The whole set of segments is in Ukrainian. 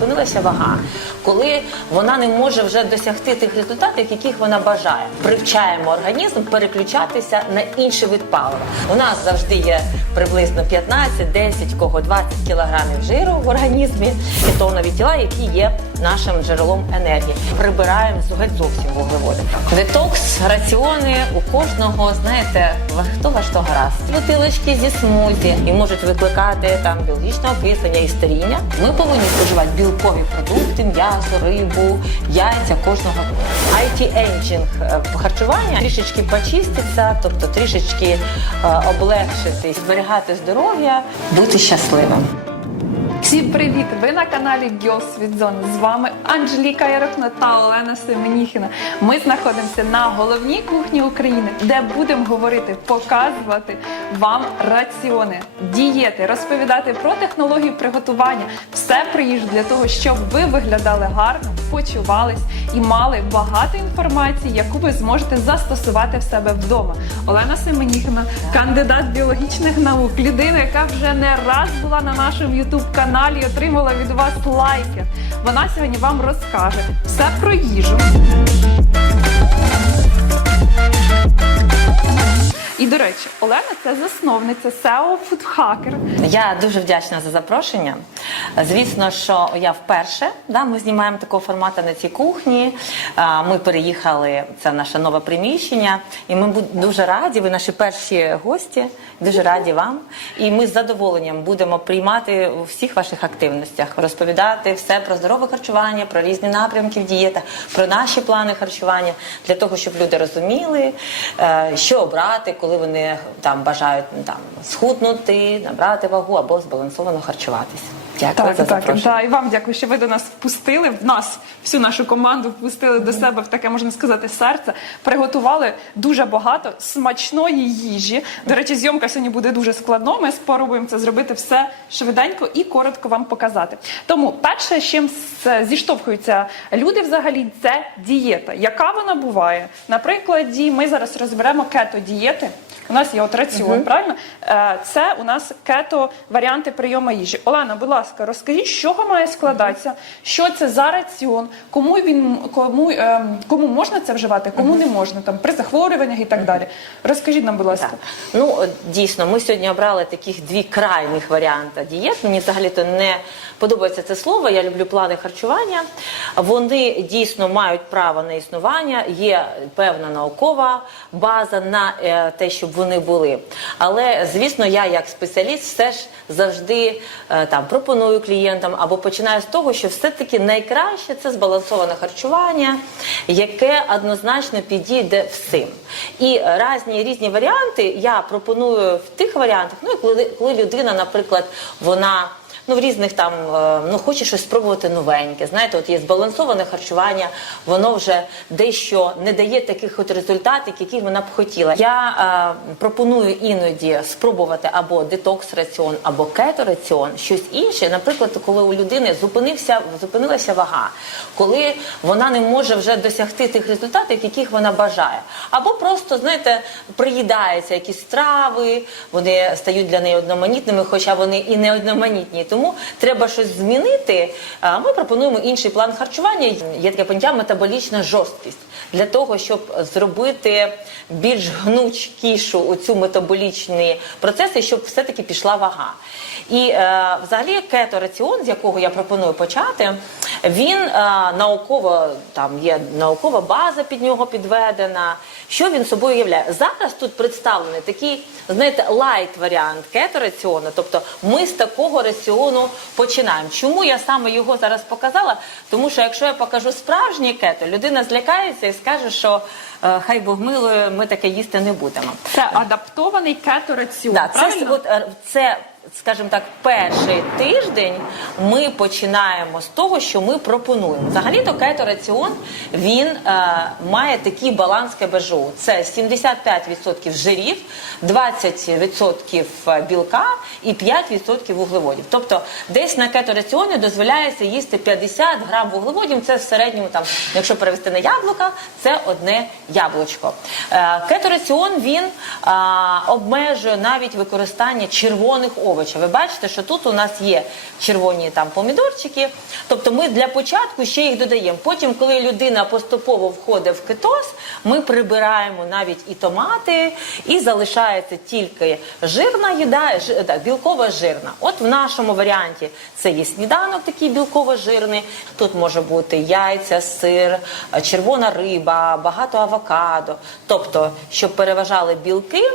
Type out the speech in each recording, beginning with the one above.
зупинилася вага, коли вона не може вже досягти тих результатів, яких вона бажає. Привчаємо організм переключатися на інший вид палива. У нас завжди є приблизно 15, 10, кого 20 кілограмів жиру в організмі, і кетонові тіла, які є нашим джерелом енергії. Прибираємо геть зовсім вуглеводи. Детокс, раціони у кожного, знаєте, хто ваш того раз. Бутилочки зі смузі і можуть викликати там біологічне окислення і старіння. Ми повинні споживати білкові продукти, м'ясо, рибу, яйця кожного. IT-енджинг е, харчування трішечки почиститься, тобто трішечки е, облегшити, зберігати здоров'я, бути щасливим. Всім привіт! Ви на каналі від Zone. З вами Анжеліка Ярохна та Олена Семеніхіна. Ми знаходимося на головній кухні України, де будемо говорити, показувати вам раціони, дієти, розповідати про технології приготування, все про для того, щоб ви виглядали гарно, почувались і мали багато інформації, яку ви зможете застосувати в себе вдома. Олена Семеніхіна, кандидат біологічних наук, людина, яка вже не раз була на нашому youtube каналі і отримала від вас лайки. Вона сьогодні вам розкаже все про їжу. І до речі, Олена це засновниця SEO фудхакер. Я дуже вдячна за запрошення. Звісно, що я вперше да, ми знімаємо такого формату на цій кухні. Ми переїхали, це наше нове приміщення, і ми дуже раді. Ви наші перші гості. Дуже раді вам. І ми з задоволенням будемо приймати у всіх ваших активностях, розповідати все про здорове харчування, про різні напрямки в дієтах, про наші плани харчування для того, щоб люди розуміли, е, що обрати, коли вони там бажають ну, там схуднути, набрати вагу або збалансовано харчуватися. Дякую Так, за так, да, і вам дякую, що ви до нас впустили. В нас всю нашу команду впустили до себе в таке, можна сказати, серце. Приготували дуже багато смачної їжі. До речі, зйомка сьогодні буде дуже складно. Ми спробуємо це зробити все швиденько і коротко вам показати. Тому перше, з чим зіштовхуються люди, взагалі, це дієта. Яка вона буває? Наприклад, ми зараз розберемо кето-дієти. У нас є от раціон, правильно? Е, Це у нас кето варіанти прийому їжі. Олена, будь ласка, розкажіть, з чого має складатися, що це за раціон, кому він кому, ем, кому можна це вживати, кому не можна, там при захворюваннях і так далі. Розкажіть нам, будь ласка. Так. Ну дійсно, ми сьогодні обрали таких дві крайних варіанти дієт. Мені взагалі-то не подобається це слово. Я люблю плани харчування. Вони дійсно мають право на існування. Є певна наукова база на е, те, щоб вони були. Але звісно, я як спеціаліст все ж завжди е, там пропоную клієнтам або починаю з того, що все-таки найкраще це збалансоване харчування, яке однозначно підійде всім. І різні різні варіанти я пропоную в тих варіантах, ну коли, коли людина, наприклад, вона. Ну, в різних там е, ну хоче щось спробувати новеньке. Знаєте, от є збалансоване харчування, воно вже дещо не дає таких от результатів, які вона б хотіла. Я е, пропоную іноді спробувати або детокс раціон, або кето раціон, щось інше. Наприклад, коли у людини зупинився, зупинилася вага, коли вона не може вже досягти тих результатів, яких вона бажає, або просто знаєте, приїдаються якісь страви, вони стають для неї одноманітними, хоча вони і не одноманітні. Тому треба щось змінити. А Ми пропонуємо інший план харчування. Є таке поняття метаболічна жорсткість для того, щоб зробити більш гнучкішу оцю метаболічні процеси, щоб все-таки пішла вага. І е, взагалі кето-раціон, з якого я пропоную почати, він е, науково там є наукова база під нього підведена. Що він собою являє? Зараз тут представлений такий, знаєте, лайт варіант кето-раціону. Тобто ми з такого раціону починаємо. Чому я саме його зараз показала? Тому що якщо я покажу справжнє кето, людина злякається і скаже, що хай Бог милує, ми таке їсти не будемо. Це адаптований кето-раціон. Да, це, от, е, це, скажімо так, перший тиждень ми починаємо з того, що ми пропонуємо. Взагалі-то кето-раціон, він е, має такий баланс КБЖУ. Це 75% жирів, 20% білка і 5% вуглеводів. Тобто десь на кето-раціоні дозволяється їсти 50 грам вуглеводів. Це в середньому, там, якщо перевести на яблука, це одне яблучко. Е, Кетораціон він обмежує навіть використання червоних овочів. Ви бачите, що тут у нас є червоні там помідорчики. Тобто ми для початку ще їх додаємо. Потім, коли людина поступово входить в кетоз, ми прибираємо навіть і томати, і залишається тільки жирна їда, так, білкова жирна. От в нашому варіанті це є сніданок такий білково-жирний. Тут може бути яйця, сир, е, червона риба, багато авокадо. Тобто, щоб переважали білки.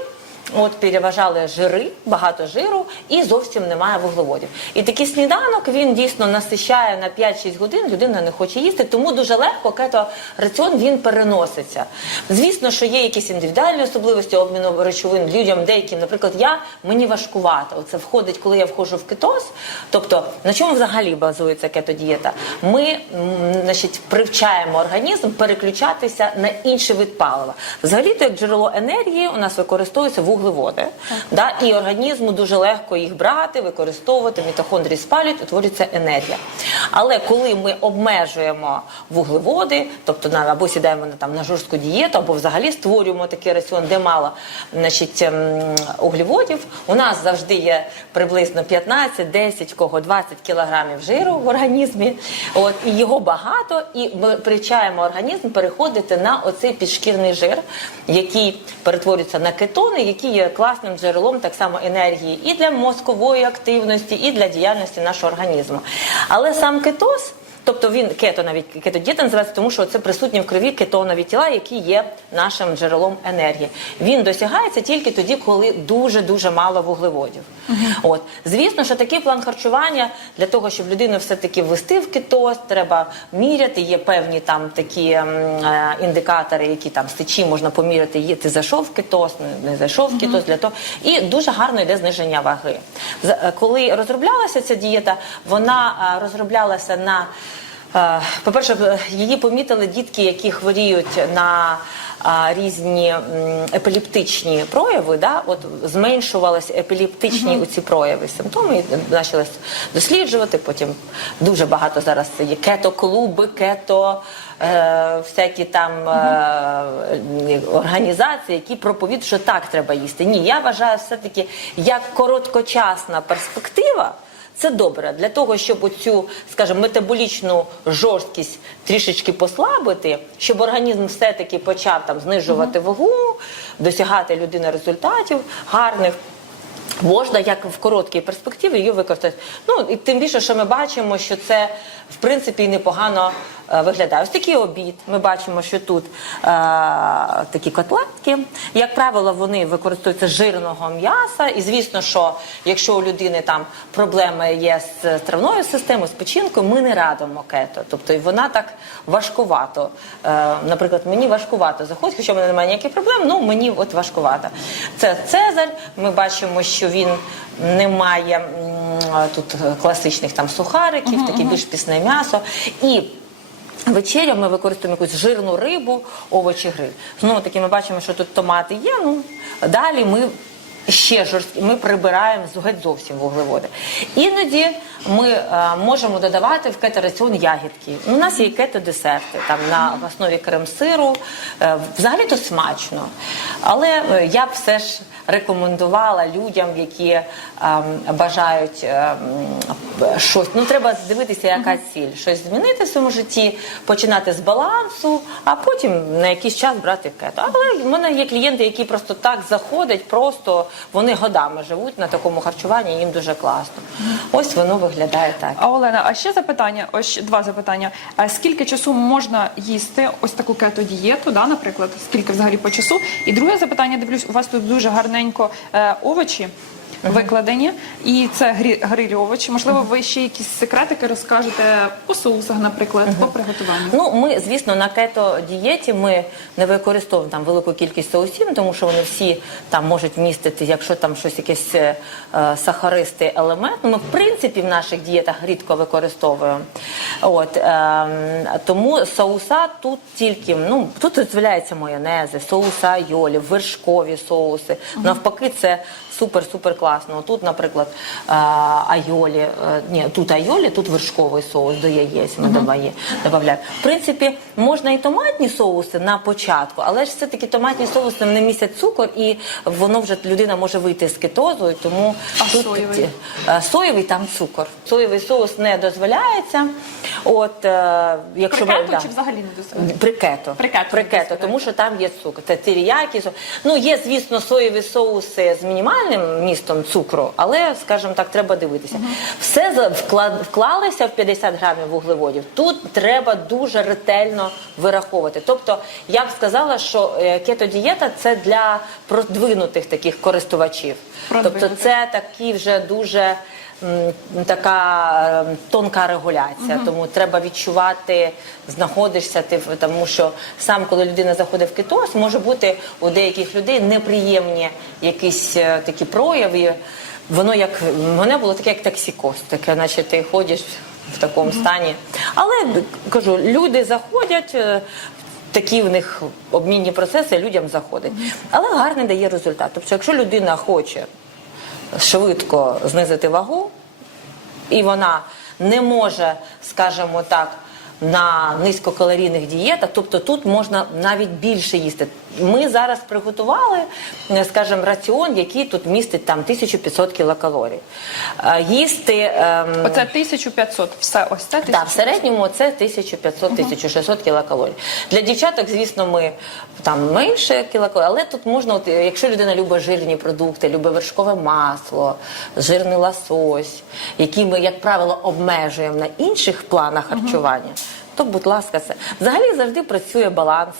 От переважали жири, багато жиру і зовсім немає вуглеводів. І такий сніданок він дійсно насищає на 5-6 годин. Людина не хоче їсти, тому дуже легко кето раціон він переноситься. Звісно, що є якісь індивідуальні особливості обміну речовин людям, деяким, наприклад, я мені важкувато. Це входить, коли я входжу в кетоз. Тобто на чому взагалі базується кетодієта? Ми значить, привчаємо організм переключатися на інший вид палива. Взагалі, то як джерело енергії у нас використовуються вуглеводи. Да? І організму дуже легко їх брати, використовувати, мітохондрії спалюють, утворюється енергія. Але коли ми обмежуємо вуглеводи, тобто на, або сідаємо на, там, на жорстку дієту, або взагалі створюємо такий раціон, де мало значить, ем, углеводів, у нас завжди є приблизно 15, 10, кого 20 кілограмів жиру в організмі. От, і його багато, і ми привчаємо організм переходити на оцей підшкірний жир, який перетворюється на кетони, які є класним джерелом так само енергії і для мозкової активності, і для діяльності нашого організму. Але сам кетоз. Тобто він кето навіть кетодієта називається, тому що це присутні в крові кетонові тіла, які є нашим джерелом енергії. Він досягається тільки тоді, коли дуже дуже мало вуглеводів. От звісно, що такий план харчування для того, щоб людину все таки ввести в кетоз, треба міряти. Є певні там такі е, індикатори, які там стечі можна поміряти. Є ти зайшов в кетоз, не, зайшов в кетоз для того. І дуже гарно йде зниження ваги. З- е, Коли розроблялася ця дієта, вона е, розроблялася на По-перше, її помітили дітки, які хворіють на різні м, епілептичні прояви, да? от зменшувалися епілептичні оці прояви, симптоми, і почали досліджувати. Потім дуже багато зараз є кето-клуби, кето. Е, всякі там е, організації, які проповідують, що так треба їсти. Ні, я вважаю все-таки як короткочасна перспектива. Це добре для того, щоб оцю, скажімо, метаболічну жорсткість трішечки послабити, щоб організм все-таки почав там знижувати вагу, досягати людини результатів гарних. Можна як в короткій перспективі її використати. Ну і тим більше, що ми бачимо, що це в принципі непогано е, виглядає. Ось такий обід. Ми бачимо, що тут е, такі котлетки. Як правило, вони використовуються з жирного м'яса. І звісно, що якщо у людини там проблеми є з травною системою, з печінкою, ми не радимо кето. Тобто і вона так важкувато. Е, наприклад, мені важкувато заходить, хоча в мене немає ніяких проблем, ну мені от важкувато. Це Цезарь. Ми бачимо, що він не має м, тут класичних там сухариків, таке більш пісне м'ясо. І Вечеря ми використовуємо якусь жирну рибу, овочі гриль. Знову таки ми бачимо, що тут томати є. Ну далі ми ще жорсткі, ми прибираємо геть зовсім вуглеводи. Іноді ми е, можемо додавати в кетораціон ягідки. У нас є кето-десерти там на основі крем-сиру. Е, взагалі то смачно. Але е, я все ж рекомендувала людям, які ем, бажають ем, щось. Ну треба дивитися, яка ціль. Щось змінити в своєму житті, починати з балансу, а потім на якийсь час брати кето. Але в мене є клієнти, які просто так заходять, просто вони годами живуть на такому харчуванні, їм дуже класно. Ось воно виглядає так. А Олена, а ще запитання, ось два запитання. А скільки часу можна їсти ось таку кето-дієту, да, наприклад, скільки взагалі по часу? І друге запитання, дивлюсь, у вас тут дуже гарненько е, овочі. Викладені, і це грі, гриль овочі. Можливо, ви ще якісь секретики розкажете по соусах, наприклад, по приготуванню. Ну, ми, звісно, на кето дієті ми не використовуємо там велику кількість соусів, тому що вони всі там можуть містити, якщо там щось якийсь е, е, сахаристий елемент. Ну, ми в принципі в наших дієтах рідко використовуємо. От е, тому соуса тут тільки ну тут дозволяються майонези, соуса айолі, вершкові соуси. Навпаки, це супер-супер класно. Тут, наприклад, е, айолі, е, ні, тут айолі, тут вершковий соус до яєць ми додає- додаємо. В принципі, можна і томатні соуси на початку, але ж все-таки томатні соуси не містять цукор, і воно вже людина може вийти з кетозу, і тому А тут соєвий? Е, соєвий там цукор. Соєвий соус не дозволяється. От, е, якщо При ми- да. чи взагалі не дозволяється? При кето. При кето При не кето, дозволяється. тому що там є цукор. Це тиріякі. Ну, є, звісно, соєві соуси з мінімальним містом цукру, але, скажімо так, треба дивитися. Все за- вкла- вклалися в 50 грамів вуглеводів. Тут треба дуже ретельно вираховувати. Тобто, я б сказала, що е, кето-дієта – це для продвинутих таких користувачів. Тобто, це такі вже дуже м, така е, тонка регуляція. Тому треба відчувати, знаходишся ти в- тому, що сам, коли людина заходить в кетоз, може бути у деяких людей неприємні якісь е, такі прояви. Воно як в мене було таке, як токсикоз, таке, наче ти ходиш в такому стані. Але кажу, люди заходять. е, Такі в них обмінні процеси людям заходить. Але гарний дає результат. Тобто, якщо людина хоче швидко знизити вагу, і вона не може, скажімо так, на низькокалорійних дієтах, тобто тут можна навіть більше їсти. Ми зараз приготували, е, скажімо, раціон, який тут містить там 1500 кілокалорій. Е, Їсти ем, Оце 1500, все ось це так, в середньому це 1500-1600 кілокалорій. Для дівчаток, звісно, ми там менше кілокалорій, але тут можна, от, е, якщо людина любить жирні продукти, любить вершкове масло, жирний лосось, які ми, як правило, обмежуємо на інших планах харчування. То, будь ласка, це взагалі завжди працює баланс,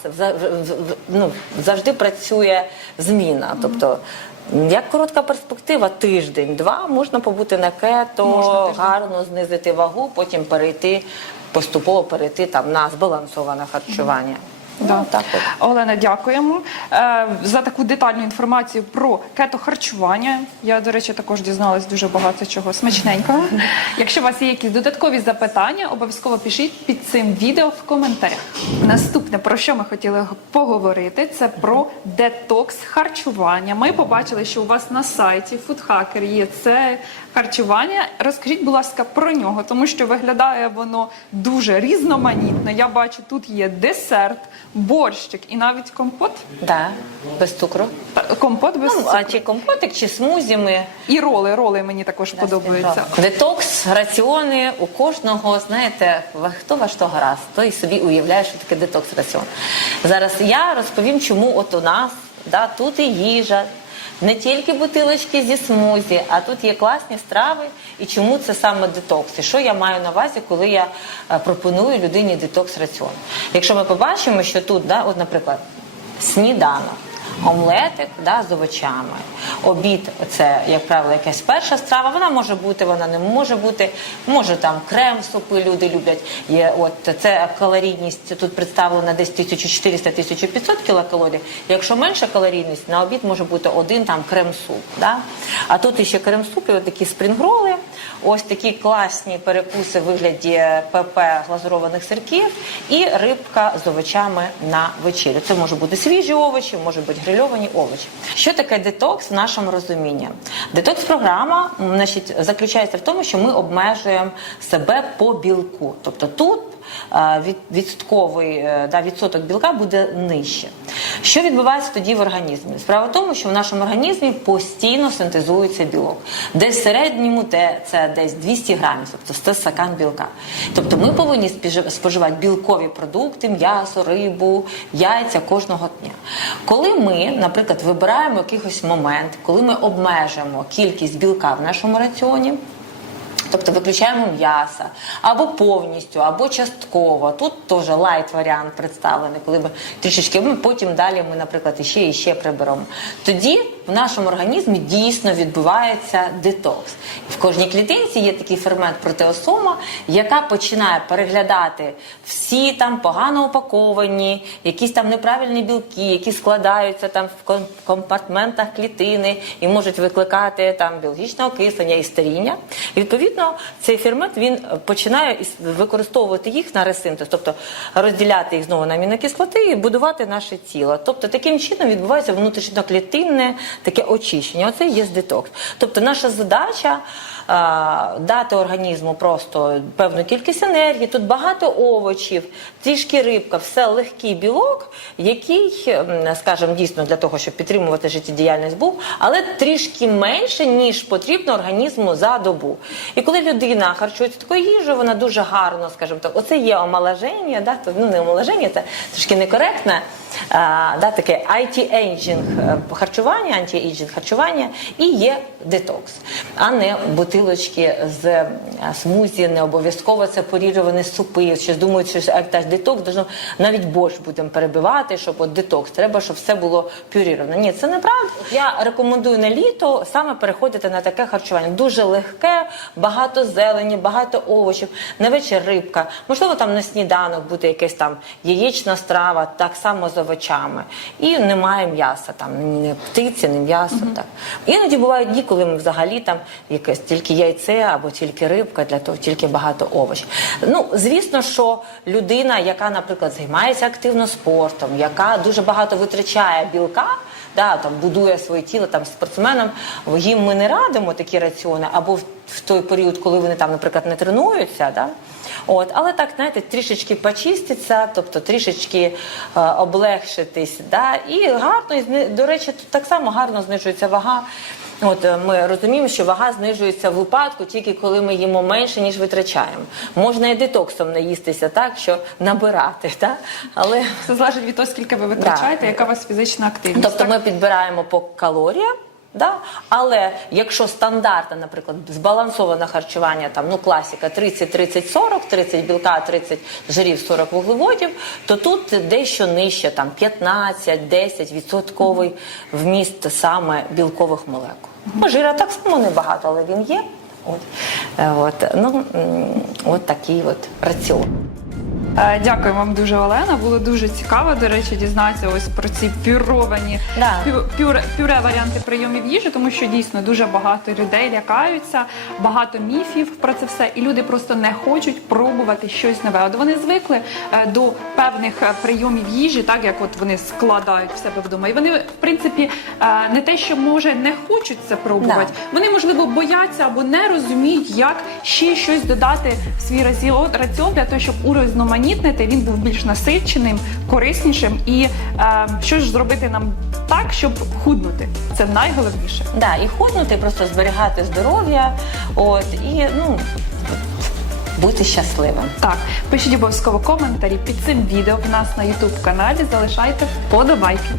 ну, завжди працює зміна. Тобто, як коротка перспектива, тиждень-два можна побути на кето, Можна гарно знизити вагу, потім перейти поступово перейти там на збалансоване харчування. Да. Ну, так. Олена, дякуємо е, за таку детальну інформацію про кетохарчування. Я, до речі, також дізналась дуже багато чого смачненького. Якщо у вас є якісь додаткові запитання, обов'язково пишіть під цим відео в коментарях. Наступне, про що ми хотіли поговорити, це про детокс харчування. Ми побачили, що у вас на сайті Foodhacker є це харчування. Розкажіть, будь ласка, про нього, тому що виглядає воно дуже різноманітно. Я бачу, тут є десерт, борщик і навіть компот. Да, без цукру. Та- Компот без Ну, цукру. а чи компотик, чи смузі ми. І роли. Роли мені також подобаються. Детокс, раціони у кожного, знаєте, ва- хто ваш то гаразд, той собі уявляє, що таке детокс раціон. Зараз я розповім, чому от у нас да, тут і їжа, не тільки бутилочки зі смузі, а тут є класні страви, і чому це саме детокс. І що я маю на увазі, коли я е, пропоную людині детокс раціон. Якщо ми побачимо, що тут, да, от, наприклад, сніданок. Омлетик да, з овочами. Обід це, як правило, якась перша страва. Вона може бути, вона не може бути. Може там крем супи люди люблять. Є, от, це калорійність тут представлена десь 1400-1500 кілокалорій. Якщо менша калорійність, на обід може бути один там крем-суп. Да? А тут ще крем-суп і от такі спрінгроли. Ось такі класні перекуси в вигляді ПП глазурованих сирків і рибка з овочами на вечерю. Це може бути свіжі овочі, може бути грильовані овочі. Що таке детокс в нашому розумінні? Детокс-програма значить, заключається в тому, що ми обмежуємо себе по білку. Тобто тут від, відсотковий е, да, відсоток білка буде нижче. Що відбувається тоді в організмі? Справа в тому, що в нашому організмі постійно синтезується білок. Десь в середньому де це десь 200 грамів, тобто 100 стакан білка. Тобто ми повинні споживати білкові продукти, м'ясо, рибу, яйця кожного дня. Коли ми, наприклад, вибираємо якийсь момент, коли ми обмежуємо кількість білка в нашому раціоні. Тобто виключаємо м'ясо або повністю, або частково. Тут теж лайт варіант представлений, коли ми трішечки ми потім далі ми, наприклад, іще і ще приберемо. Тоді в нашому організмі дійсно відбувається детокс. В кожній клітинці є такий фермент протеосома, яка починає переглядати всі там погано упаковані, якісь там неправильні білки, які складаються там в компартментах клітини і можуть викликати там біологічне окислення і старіння. І, відповідно, цей фермент він починає іс- використовувати їх на ресинтез, тобто розділяти їх знову на амінокислоти і будувати наше тіло. Тобто таким чином відбувається внутрішньоклітинне таке очищення. Оце є детокс. Тобто наша задача дати організму просто певну кількість енергії. Тут багато овочів, трішки рибка, все легкий білок, який, скажімо, дійсно для того, щоб підтримувати життєдіяльність був, але трішки менше, ніж потрібно організму за добу. І коли людина харчується такою їжею, вона дуже гарно, скажімо так, оце є омоложення, да, то, ну не омоложення, це трошки некоректне. А, да, таке IT-ейджинг е, харчування, анті-ейджинг харчування і є детокс, а не бутилочки з е, смузі, не обов'язково це поріровані супи. Щось думають, що як та ж детокс должно навіть борщ будемо перебивати, щоб от детокс. Треба, щоб все було пюріровано. Ні, це неправда. Я рекомендую на літо саме переходити на таке харчування. Дуже легке, багато зелені, багато овочів, на вечір рибка. Можливо, там на сніданок буде якась там яєчна страва, так само з овочами. І немає м'яса, там не птиці, не м'ясо. Так. Іноді бувають дні, коли ми взагалі там якесь тільки яйце або тільки рибка, для того тільки багато овочів. Ну, звісно, що людина, яка, наприклад, займається активно спортом, яка дуже багато витрачає білка, да, там будує своє тіло там спортсменам, їм ми не радимо такі раціони, або в, в той період, коли вони там, наприклад, не тренуються. Да? От, але так, знаєте, трішечки почиститься, тобто трішечки е, облегшитись. Да? І гарно, і до речі, тут так само гарно знижується вага. От е, ми розуміємо, що вага знижується в випадку тільки коли ми їмо менше, ніж витрачаємо. Можна і детоксом наїстися так, що набирати, да? але Це залежить від того, скільки ви витрачаєте, яка у вас фізична активність. Тобто так? ми підбираємо по калоріям. Да? Але якщо стандартне, наприклад, збалансоване харчування, там ну класика 30, 30, 40, 30 білка, 30 жирів, 40 вуглеводів, то тут дещо нижче, там 15, 10 відсотковий вміст саме білкових молекул. Ну, жира так само небагато, але він є. От, Е, от, ну, от такий от раціон. Е, Дякую вам дуже, Олена. Було дуже цікаво, до речі, дізнатися ось про ці пюровані Да. пю- пюре, пюре варіанти прийомів їжі, тому що дійсно дуже багато людей лякаються, багато міфів про це все, і люди просто не хочуть пробувати щось нове. От вони звикли е, до певних е, прийомів їжі, так як от вони складають в себе вдома. І вони, в принципі, е, не те, що може не хочуть це пробувати. Вони можливо бояться або не розуміють, як ще щось додати в свій раціон раціон для того, щоб урізноманітнити, він був більш насиченим, кориснішим і е, що ж зробити нам так, щоб худнути. Це найголовніше. Да, і худнути, просто зберігати здоров'я, от і ну бути щасливим. Так, пишіть обов'язково коментарі під цим відео в нас на youtube каналі. Залишайте вподобайки.